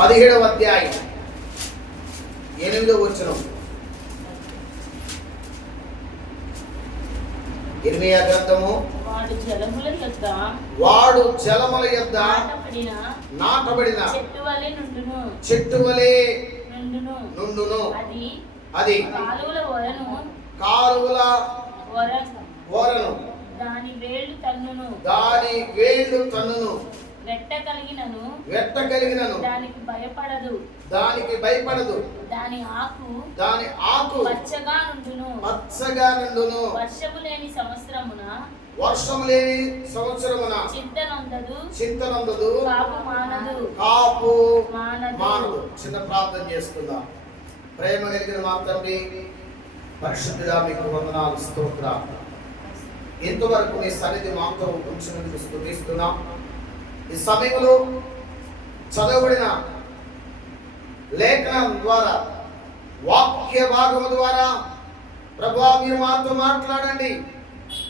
17వ అధ్యాయం 8వ వచనం. ఇర్మియా గ్రంథము. వాడు జలముల యొద్ద నాటబడిన చెట్టు వలె నుండును. అది కాలువల ఓరను దాని వేళ్ళు తన్నును. వెట్ట కలిగినను దానికి భయపడదు. దాని ఆకు పచ్చగా నుండును. వర్షము లేని సంవత్సరమున చింతనందదు. కాపు మానదు. చిన్న ప్రార్థన చేసుకుందాం. ప్రేమ కలిగిన మా తండ్రి, పరిశుద్ధుడా, మీకు వందనాలు, స్తోత్రాలు. ఇంతవరకు మీ సన్నిధి మాతో ఉంచినందుకు స్తుతిస్తున్నాం. ఈ సమయంలో చదవబడిన లేఖనం ద్వారా, వాక్య భాగము ద్వారా ప్రభువా మీరు మాతో మాట్లాడండి.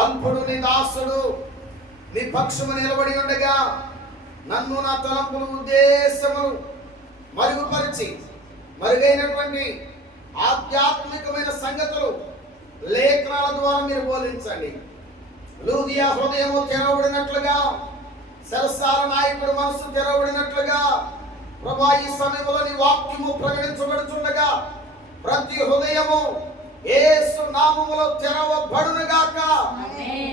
అల్పుడు నీ దాసుడు మీ పక్షము నిలబడి ఉండగా నన్ను నా తలంపులు ఉద్దేశములు మరుగుపరిచి మరుగైనటువంటి ఆధ్యాత్మికమైన సంగతులు లేఖనాల ద్వారా మీరు బోధించండి. లూదియా హృదయము తెరవబడినట్లుగా, సరసాల నాయకుడు మనసు తెరవబడినట్లుగా ప్రభువా ఈ సమయంలో నీ వాక్యము ప్రకటించబడుతుండగా ప్రతి హృదయము యేసు నామములో తెరవబడును గాక.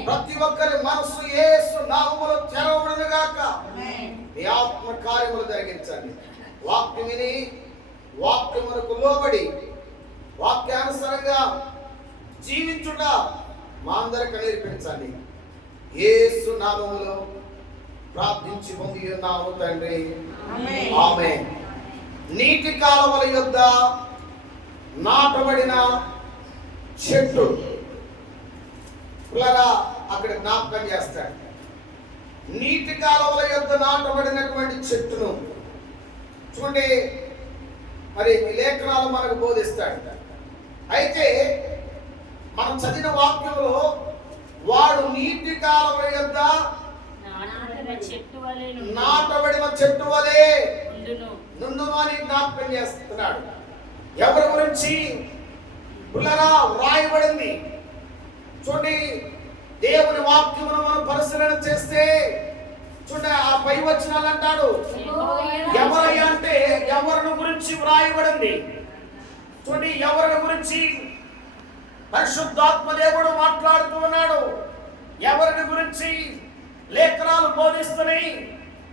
ప్రతి ఒక్కరి మనసు యేసు నామములో తెరవబడును గాక. నీ ఆత్మ కార్యములు జరిగించండి. వాక్యం విని వాక్యమునకు లోబడి వాక్యానుసారంగా జీవించుట మా అందరికి నేర్పించండి. యేసు నామములో ప్రార్థించి పొంది ఉన్నాము తండ్రి, ఆమేన్. నీటి కాలువల యొద్ద నాటబడిన చెట్టు పిల్లరా అక్కడ జ్ఞాపకం చేస్తాడు. నీటి కాలువల యొద్ద నాటబడినటువంటి చెట్టును చూడండి, మరి లేఖనాలు మనకు బోధిస్తాడు. అయితే మనం చదివిన వాక్యంలో వాడు నీటి కాలువల యొద్ద నాటబడిన చెట్టు వలె నుండును అని జ్ఞాపకం చేస్తున్నాడు. ఎవరి గురించి పిల్లరా వ్రాయబడింది? చూడండి, దేవుని వాక్యమును మనం పరిశీలన చేస్తే చూడండి, ఆ పై వచనాలు అంటాడు ఎవరయ్యా అంటే ఎవరిని గురించి వ్రాయబడింది. చూడండి, ఎవరిని గురించి పరిశుద్ధాత్మ దేవుడు మాట్లాడుతూ ఉన్నాడు. ఎవరిని గురించి లేఖనాలు బోధిస్తున్నాయి.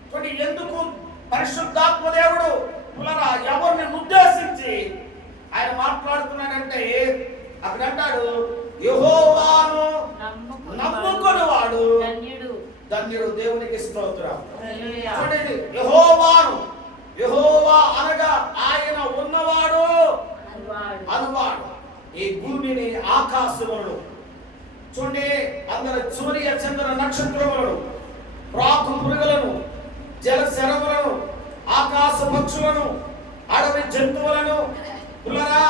చూడండి, ఎందుకు పరిశుద్ధాత్మ దేవుడు పులరా ఎవరిని ఉద్దేశించి ఆయన మాట్లాడుతున్నాడంటే అక్కడ అంటాడు యెహోవాను నమ్ముకొనివాడు ధన్యుడు. దేవునికి స్తోత్రం. చూడండి, యెహోవా అనగా ఆయన ఉన్నవాడు అనువాడు ఈ భూమిని ఆకాశములను. చూడండి, అందరు సూర్య చంద్ర నక్షత్రములను, ప్రాకు పురుగులను, జల శరములను, ఆకాశ పక్షులను, అడవి జంతువులను పులరా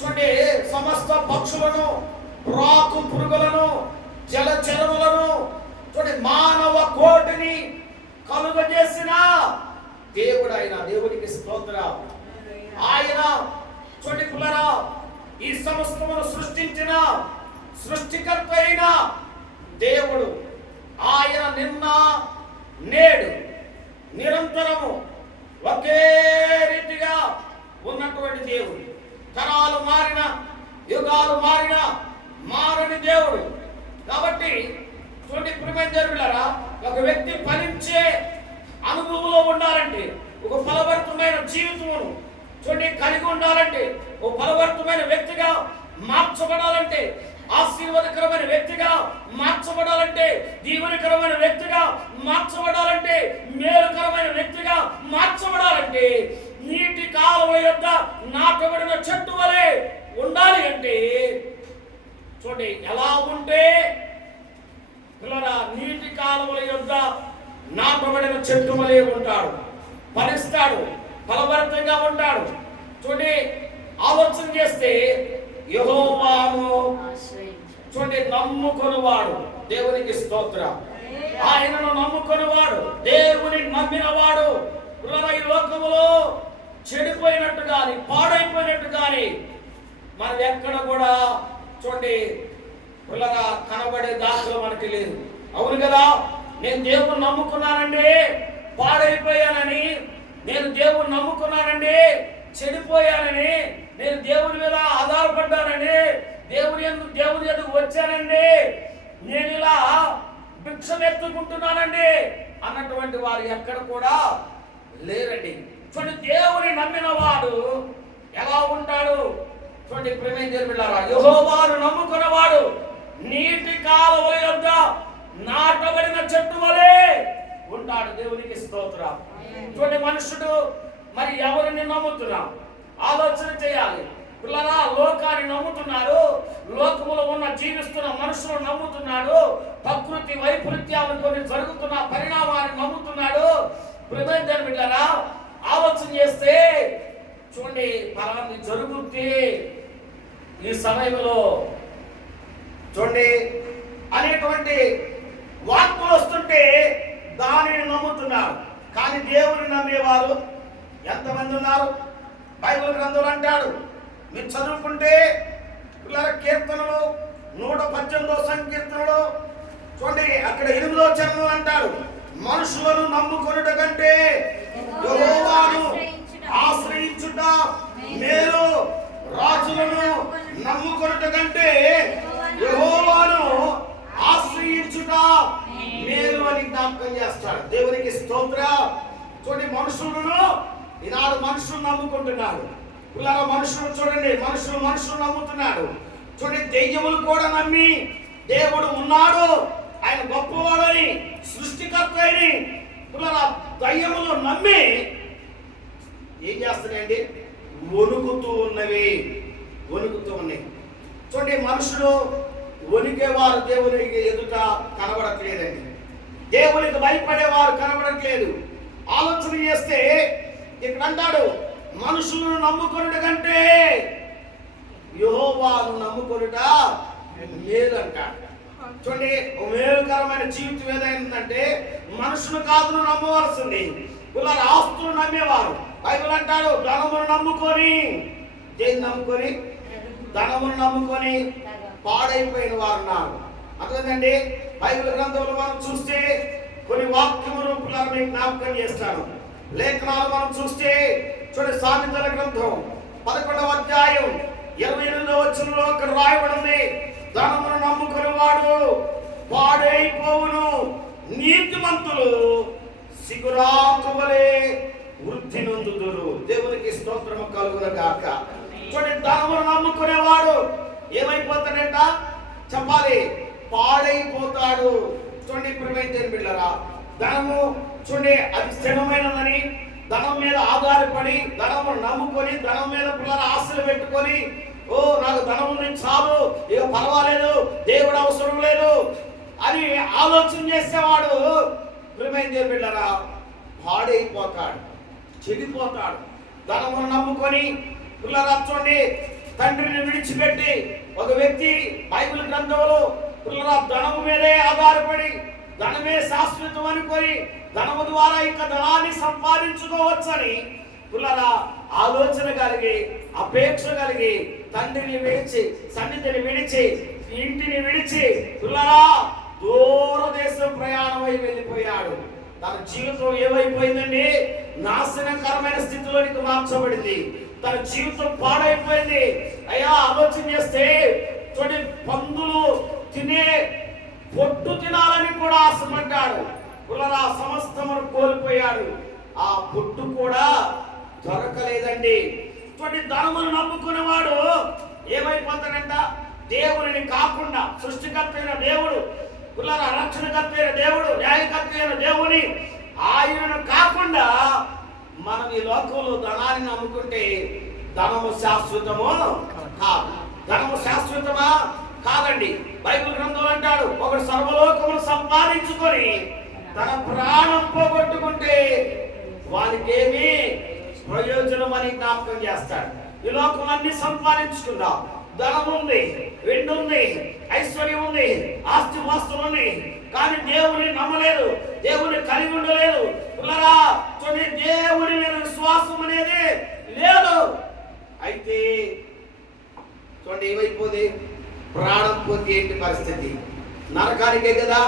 చూడండి, సమస్త పక్షులను, ప్రాకు పురుగులను, జల చెరువులను చూడండి, మానవ కోటిని కలుగజేసిన దేవుడు ఆయన. దేవునికి స్తోత్రం. ఆయన చూడండి పులరా ఈ సమస్తమును సృష్టించిన సృష్టికర్త అయిన దేవుడు. ఆయన నిన్న నేడు నిరంతరము ఒకే రీతిగా ఉన్నటువంటి దేవుడు. తరాలు మారిన, యుగాలు మారిన మారని దేవుడు. కాబట్టి చూడండి ప్రియమైన దేవులారా, ఒక వ్యక్తి ఫలించే అనుభవంలో ఉండాలంటే, ఒక ఫలభరితమైన జీవితమును చూడండి కలిగి ఉండాలంటే, ఒక ఫలభరితమైన వ్యక్తిగా మార్చబడాలంటే, ఆశీర్వాదకరమైన వ్యక్తిగా మార్చబడాలంటే, దీవెనకరమైన వ్యక్తిగా మార్చబడాలంటే, మేలుకరమైన వ్యక్తిగా మార్చబడాలంటే నీటి కాలువ యొద్ద నాటబడిన చెట్టు వలె ఉండాలి. అంటే చూడండి ఎలా ఉంటే పిల్లరా నీటి కాలువల యొద్ద నాటబడిన చెట్టు వలె ఉంటాడు, ఫలిస్తాడు, ఫలభరితంగా ఉంటాడు. చూడండి ఆలోచన చేస్తే యెహోవాను చూడండి నమ్ముకొనివాడు. దేవునికి స్తోత్రం. ఆయనను నమ్ముకొనివాడు, దేవుని నమ్మినవాడు ఈ లోకములో చెడిపోయినట్టు కానీ పాడైపోయినట్టు కానీ మనం ఎక్కడ కూడా చూడండి పిల్లగా కనబడే దాఖలు మనకి లేదు. అవును కదా, నేను దేవుని నమ్ముకున్నానండి పాడైపోయానని, నేను దేవుని నమ్ముకున్నానండి చెడిపోయానని, నేను దేవుని మీద ఆధారపడ్డానని, దేవుని ఎదుగు వచ్చానండి, నేను ఇలా భిక్షం ఎత్తుకుంటున్నానండి అన్నటువంటి వారు ఎక్కడ కూడా లేరండి. చూడండి, దేవుని నమ్మిన వాడు ఎలా ఉంటాడు? చూడండి ప్రేమేంద్ర బిడ్డలారా, యెహోవాను నమ్ముకున్నవాడు నీటి కాలువల యొద్ద నాటబడిన చెట్టు వలె ఉంటాడు. దేవునికి స్తోత్రం. చూడండి, మనుషుడు మరి ఎవరిని నమ్ముతున్నా ఆలోచన చేయాలి. పిల్లరా, లోకాన్ని నమ్ముతున్నారు, లోకములో ఉన్న జీవిస్తున్న మనుషులను నమ్ముతున్నాడు, ప్రకృతి వైపరీత్యాలు కొన్ని జరుగుతున్న పరిణామాన్ని నమ్ముతున్నాడు. ప్రేమేంద్ర బిడ్డలారా, ఆలోచన చేస్తే చూడండి ఫలాన్ని జరుగుద్ది ఈ సమయంలో చూడండి అనేటువంటి వార్తలు వస్తుంటే దానిని నమ్ముతున్నారు. కానీ దేవుని నమ్మేవారు ఎంతమంది ఉన్నారు? బైబిల్ గ్రంథంలో అంటాడు, మీరు చదువుకుంటే పిల్లల కీర్తనలు 118వ సంకీర్తనలో చూడండి అక్కడ 8వ చరణంలో అంటాడు, మనుషులను నమ్ముకొనుట కంటే యెహోవాను ఆశ్రయించుట మేలు, రాజులను నమ్ముకొనుట కంటే యెహోవాను ఆశ్రయించుట మేలు అని జ్ఞాపకం చేస్తాడు. దేవునికి స్తోత్రం. చూడండి, మనుషులను ఈనాడు మనుషులు నమ్ముకుంటున్నారు. పిల్లల మనుషులు చూడండి, మనుషులు నమ్ముతున్నాడు. చూడండి, దెయ్యములు కూడా నమ్మి దేవుడు ఉన్నాడు, ఆయన గొప్పవాడని, సృష్టికర్త అని పిల్లల దయ్యములు నమ్మి ఏం చేస్తున్నాయండి? వణుకుతూ ఉన్నాయి. చూడండి, మనుషులు వణికేవారు దేవునికి ఎదుట కనబడట్లేదండి, దేవునికి భయపడేవారు కనబడట్లేదు. ఆలోచన చేస్తే ఇక్కడ అంటాడు, మనుషులను నమ్ముకొనుట కంటే యెహోవాను నమ్ముకొనుట మేలు అంటాడు. చూడండి, మేలుకరమైన జీవితం ఏదైందంటే మనుషులు కాదు నమ్మవలసింది. ఇలా ఆస్తులు నమ్మేవారు బైబిల్ అంటాడు, ధనమును నమ్ముకొని, దేన్ని నమ్ముకొని? ధనమును నమ్ముకొని పాడైపోయిన వారు ఉన్నారు. అర్థమైందండి? బైబిల్ గ్రంథంలో మనం చూస్తే కొన్ని వాక్యములు పిల్లల్ని జ్ఞాపకం చేస్తాను. లేఖనాలు మనం చూస్తే చూడండి, సామెతల గ్రంథం 11వ అధ్యాయం 28వ వచనంలో అక్కడ రాయబడింది, ధనమును నమ్ముకుని వాడు పాడైపోవును, నీతిమంతులు సిగురాకు వలె వృద్ధి నొందుదురు. దేవునికి స్తోత్రము కలుగును గాక. చూడండి, ధనమును నమ్ముకునేవాడు ఏమైపోతాడంట చెప్పాలి? పాడైపోతాడు. చూడండి ప్రియమైన బిడ్డలారా, ధనము చూడండి అది స్థిరమైనదని ధనం మీద ఆధారపడి ధనము నమ్ముకొని ధనం మీద పిల్లల ఆశలు పెట్టుకొని, ఓ నాకు ధనం ఉంది చాలు, ఇక పర్వాలేదు, దేవుడు అవసరం లేదు అని ఆలోచన చేసేవాడు ప్రియమైన బిడ్డలారా పాడైపోతాడు, చెడిపోతాడు. ధనమును నమ్ముకొని పిల్లల చూడండి తండ్రిని విడిచిపెట్టి ఒక వ్యక్తి బైబిల్ గ్రంథంలో పిల్లల ధనము మీదే ఆధారపడి ధనమే శాశ్వతం అనుకొని ధనము ద్వారా ఇంకా ధనాన్ని సంపాదించుకోవచ్చని పిల్లల ఆలోచన కలిగి అపేక్ష కలిగి తండ్రిని విడిచి సన్నిధిని విడిచి ఇంటిని విడిచి పిల్లలా దూర దేశం ప్రయాణమై వెళ్ళిపోయాడు. తన జీవితం ఏమైపోయిందండి? నాశనకరమైన స్థితిలోనికి మార్చబడింది. తన జీవితం పాడైపోయింది. అయ్యా ఆలోచన చేస్తే చూడండి, పందులు తినే పొట్టు తినాలని కూడా ఆశపడ్డాడు. పుల్లరా సమస్తమును కోల్పోయాడు. ఆ పొట్టు కూడా దొరకలేదండి. చూడండి, ధనమును నమ్ముకునేవాడు ఏమైపోతాడంట? దేవుడిని కాకుండా సృష్టికర్త అయిన దేవుడు, పుల్లరా రక్షణకర్త అయిన దేవుడు, న్యాయకర్త అయిన దేవుని ఆయనను కాకుండా మనం ఈ లోకంలో ధనాన్ని నమ్ముకుంటే ధనము శాశ్వతమో కాదు. ధనము శాశ్వతమా? కాదండి. బైబిల్ గ్రంథంలో అంటాడు, ఒకడు సర్వలోకమును సంపాదించుకొని తన ప్రాణం పోగొట్టుకుంటే వానికి ఏమి ప్రయోజనం అని జ్ఞాపకం చేస్తాడు. ఈ లోకం అన్ని సంపాదించుకుందాం, ధనం ఉంది, వెండి ఉంది, ఐశ్వర్యం ఉంది, ఆస్తి వాస్తులు ఉంది, కానీ దేవుని నమ్మలేదు, దేవుని కలిగి ఉండలేదు. పిల్లరా చూడండి, దేవుని మీద విశ్వాసం అనేది ప్రాణం పోతే ఏంటి పరిస్థితి? నరకానికే కదా.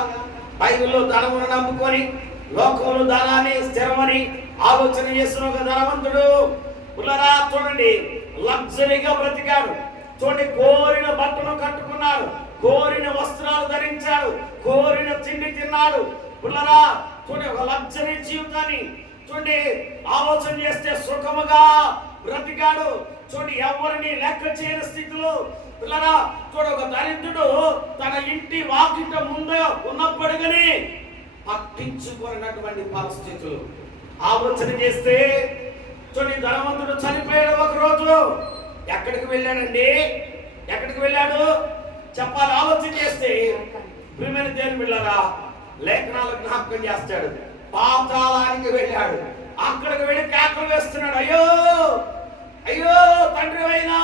బైబిల్లో ధనమును నమ్ముకొని లోకంలో ధనాన్ని స్థిరమని ఆలోచన చేసిన ఒక ధనవంతుడు పుల్లరా చూడండి, లగ్జరీగా బ్రతికాడు. చూడండి, కోరిన బట్టలు కట్టుకున్నాడు, కోరిన వస్త్రాలు ధరించాడు, కోరిన తిండి తిన్నాడు. పుల్లరా చూడండి, ఒక లగ్జరీ జీవితాన్ని చూడండి ఆలోచన చేస్తే సుఖముగా బ్రతికాడు. చూడండి, ఎవరిని లెక్క చేయని స్థితిలో పిల్లరా చూడండి, ఒక దరిద్రుడు తన ఇంటి వాకిట ముందు ఉన్నప్పటికీ పట్టించుకున్నటువంటి పరిస్థితులు ఆలోచన చేస్తే చూడండి, ధనవంతుడు చనిపోయాడు. ఒక రోజు ఎక్కడికి వెళ్ళాడండి? ఎక్కడికి వెళ్ళాడు చెప్పాలి. ఆలోచన చేస్తే ప్రియమైన దేవుని బిడ్డలారా, లేఖనాలు జ్ఞాపకం చేస్తాడు. పాతాళానికి వెళ్ళాడు. అక్కడికి వెళ్ళి కేకలు వేస్తున్నాడు, అయ్యో అయ్యో తండ్రి అయినా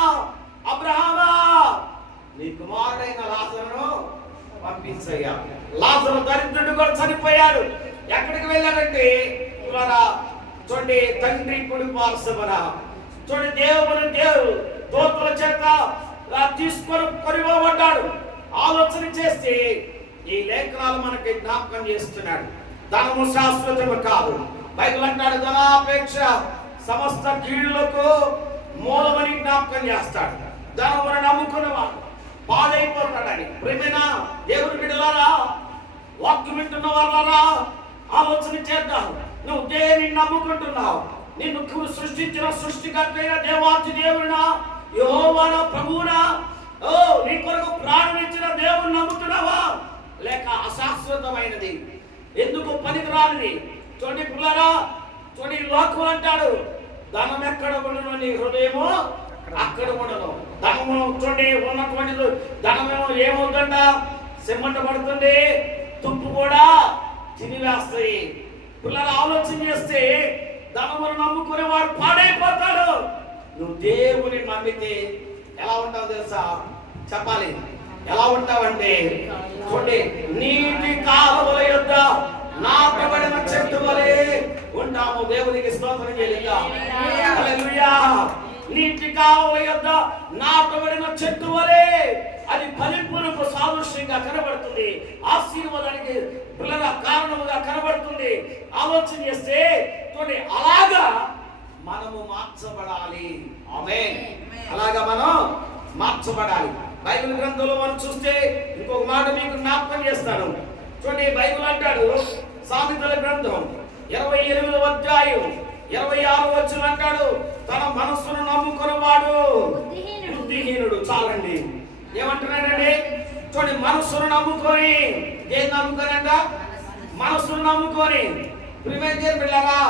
అబ్రహామా, నీ కుమారుడైన లాజరును పంపించయ్యా. లాజరు దరిద్రుడు కూడా చనిపోయాడు. ఎక్కడికి వెళ్ళాడంటే చూడండి, తండ్రి కొడుకు వారసమున చూడండి, దేవుని దూతల చేత తీసుకొని కొనిపోబడ్డాడు. ఆలోచన చేస్తే ఈ లేఖనాలు మనకి జ్ఞాపకం చేస్తున్నాడు. ధనము శాశ్వతము కాదు. బైబిల్ అంటాడు, ధనాపేక్ష సమస్త కీడులకు మూలమని జ్ఞాపకం చేస్తాడు. ధనమును నమ్ముకునేవాడు పాడైపోతాడని. ప్రేమేనా దేవుని బిడ్డలారా, వాక్యం వింటున్న వాళ్ళారా, ఆలోచన చేద్దాం. నువ్వు దేనిని నమ్ముకుంటున్నావు? నిన్ను సృష్టించిన సృష్టికర్త అయిన దేవాతి దేవుడినా, యెహోవానా, ప్రభువునా? ఓ నీ కొరకు ప్రాణం ఇచ్చిన దేవుని నమ్ముతున్నావా? లేక అశాశ్వతమైనది, ఎందుకు పనికిరానిది? చూడండి పిల్లరా, చూడండి, లోకం అంటాడు ధనం ఎక్కడ ఉండను, నీ హృదయమో అక్కడ ఉండను. ధనము చూడండి ఉన్నటువంటి ధనమేమో ఏమవుతుందంట, సిమెంట్ పడుతుంది, తుప్పు కూడా తినివేస్తాయి. పిల్లలు ఆలోచన చేస్తే ధనమును నమ్ముకునేవాడు పాడైపోతాడు. నువ్వు దేవుని నమ్మితే ఎలా ఉంటావు తెలుసా? చెప్పాలి, ఎలా ఉంటావంటే చూడండి, నీటి కాలువల యొద్ద నాటబడిన చెట్టు వలె ఉంటాము. దేవునికి స్తోత్రం చేద్దాం. హల్లెలూయా. నీటి కాలువల యొద్ద నాటబడిన చెట్టు వలె అది ఫలింపునకు సాదృశ్యంగా కనబడుతుంది, ఆశీర్వాదానికి పిల్లల కారణముగా కనబడుతుంది. ఆలోచన చేస్తే చూడండి, అలాగా మనము మార్చబడాలి. ఆమేన్. అలాగా మనం మార్చబడాలి. బైబిల్ గ్రంథంలో మనం చూస్తే ఇంకొక మాట మీకు జ్ఞాపకం చేస్తాను. చూడండి, బైబిల్ అంటాడు, సామెతల గ్రంథం 28వ అధ్యాయం 26వ వచనం అంటాడు, తన మనస్సును నమ్ముకునేవాడు బుద్ధిహీనుడు. చాలండి, ఏమంటున్నాడండి? చూడండి, మనస్సును నమ్ముకొని, ఏం నమ్ముకోనంట? మనస్సును నమ్ముకొని. ప్రియమైన బిడ్డలారా,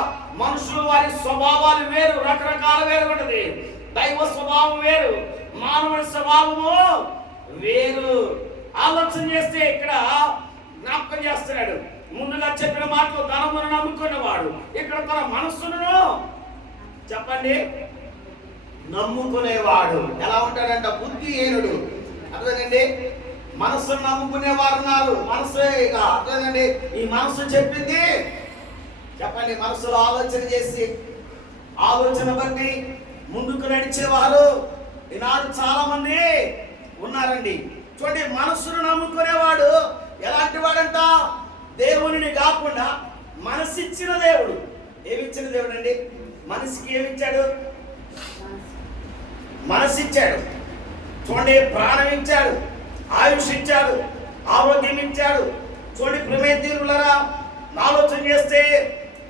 మనుషులు వారి స్వభావాలు వేరు, రకరకాల వేరు ఉంటది. దైవ స్వభావం వేరు, మానవుడి స్వభావము వేరు. ఆలోచన చేస్తే ఇక్కడ జ్ఞాపకం చేస్తున్నాడు. ముందుగా చెప్పిన మాటలు ధనమును నమ్ముకునేవాడు, ఇక్కడ తన మనస్సును చెప్పండి నమ్ముకునేవాడు ఎలా ఉంటాడంట? బుద్ధిహీనుడు. అర్థమేనండి? మనస్సును నమ్ముకునేవారు ఉన్నారు. మనసు అర్థమేనండి? ఈ మనసు చెప్పింది చెప్పండి, మనసులో ఆలోచన చేసి ఆలోచన బట్టి ముందుకు నడిచేవారు ఈనాడు చాలా మంది ఉన్నారండి. చూడండి, మనస్సును నమ్ముకునేవాడు ఎలాంటి వాడంట? దేవునిని కాకుండా మనసిచ్చిన దేవుడు. ఏమిచ్చిన దేవుడు అండి? మనసుకి ఏమిచ్చాడు? మనసిచ్చాడు. చూడండి, ప్రాణం ఇచ్చాడు, ఆయుష్ ఇచ్చాడు, ఆరోగ్యం ఇచ్చాడు. చూడండి, ప్రియమైనలారా, ఆలోచన చేస్తే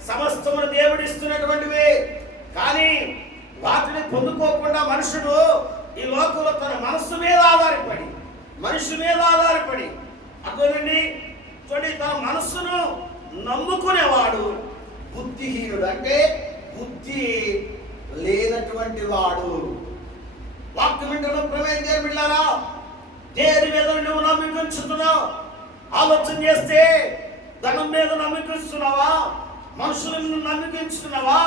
సమస్తమును దేవుడు ఇస్తున్నటువంటివి. కానీ వాటిని పొందుకోకుండా మనుషుడు ఈ లోకంలో తన మనస్సు మీద ఆధారపడి, మనిషి మీద ఆధారపడి, అర్థమండి? చూడండి, తన మనస్సును నమ్ముకునేవాడు బుద్ధిహీనుడు. అంటే బుద్ధి లేనటువంటి వాడు. వాక్యమింటలో ప్రవేశం బిడ్డలారా, దేని మీద నువ్వు నమ్మికుంటున్నావు? ఆలోచన చేస్తే ధనం మీద నమ్మికుంటున్నావా? మనుషులను నమ్మికుంటున్నావా?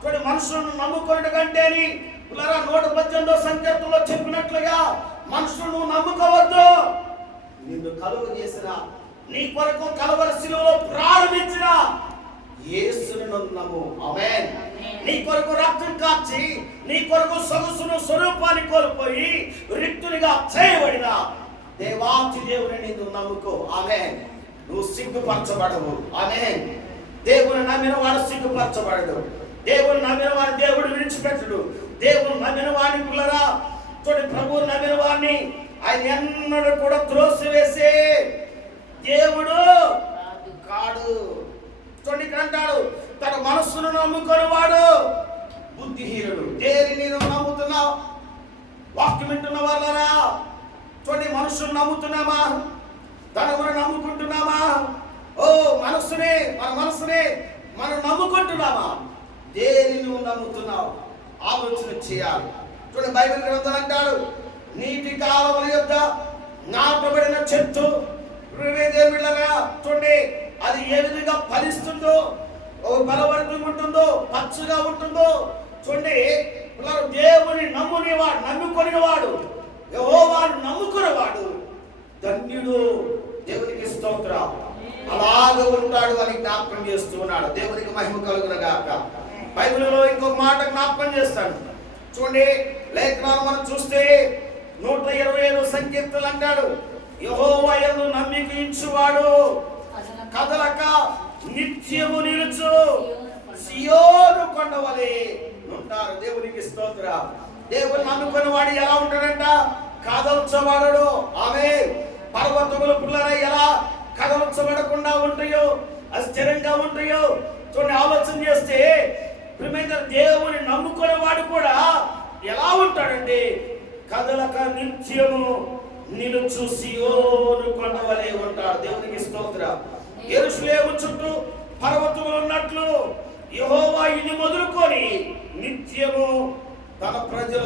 చూడండి, మనుషులను నమ్ముకున్నట్టు కంటేని 118వ సంకీర్తనలో చెప్పినట్లుగా మనుషులను నమ్ముకోవద్దు. నిన్ను కలుగు చేసిన, నీ కొరకు కలువరి శిలువలో ప్రారంభించిన యేసును నమ్ము. ఆమేన్. నీ కొరకు రక్తం కార్చి, నీ కొరకు సొగసును స్వరూపాన్ని కోల్పోయి రిక్తునిగా చేయబడిన దేవాతి దేవుని నువ్వు నమ్ముకో. ఆమేన్. నువ్వు సిగ్గుపరచబడవు. ఆమేన్. దేవుని నమ్మిన వాడు సిగ్గుపరచబడడు. దేవుని నమ్మిన వాడు దేవుడు విడిచిపెట్టడు. దేవుని నమ్మిన వాడిని పిల్లరా చూడండి, ప్రభువు నమ్మిన వాడిని ఆయన ఎన్నడూ కూడా త్రోసివేసే దేవుడు కాడు. చూడండి ఇక్కడ అంటాడు, తన మనస్సును నమ్ముకొని వాడు బుద్ధిహీనుడు. దేనిని నువ్వు నమ్ముతున్నావు? వాక్యం వింటున్న వాళ్ళరా చూడండి, మనుషులు నమ్ముతున్నామా? ధనమును నమ్ముకుంటున్నామా? ఓ మనస్సునే, మన మనస్సునే మనం నమ్ముకుంటున్నామా? దేని నువ్వు నమ్ముతున్నావు? ఆలోచన చేయాలి. చూడండి, బైబిల్ గ్రంథం అంటాడు, నీటి కాలువల యొద్ద నాటబడిన చెట్టు దేవుళ్ళగా చూడండి, అది ఏ విధంగా ఫలిస్తుందో, బలవర్గంగా ఉంటుందో, పచ్చగా ఉంటుందో చూడండి. దేవుని నమ్మునేవాడు, నమ్ముకొనివాడు, యెహోవాను నమ్ముకునేవాడు ధన్యుడు. దేవునికి స్తోత్రం. అలాగ ఉంటాడు అని జ్ఞాపకం చేస్తూ ఉన్నాడు. దేవునికి మహిమ కలుగును గాక. బైబిల్లో ఇంకొక మాట జ్ఞాపకం చేస్తాడు చూడండి, లేఖనాలు మనం చూస్తే 127 సంకీర్తనలు అంటాడు, యెహోవా యందు నమ్మిక ఉంచువాడు కదలక నిత్యము నిలుచు సియోను కొండవలె ఉంటారు. దేవునికి స్తోత్రం. దేవుని నమ్ముకున్న వాడు ఎలా ఉంటాడంట? కదల్చబడడు. ఆమె పర్వతముల పిల్లల ఎలా కదల్చబడకుండా ఉంటాయో, అస్థిరంగా ఉంటాయో చూడండి. ఆలోచన చేస్తే దేవుని నమ్ముకునే వాడు కూడా ఎలా ఉంటాడండి? కదలక నిత్యము నిలుచు సియోను కొండవలె ఉంటాడు. దేవునికి స్తోత్రం. యెరూషలేము చుట్టూ పర్వతములు ఉన్నట్లు యెహోవా ఇది మొదలుకొని నిత్యము తన ప్రజల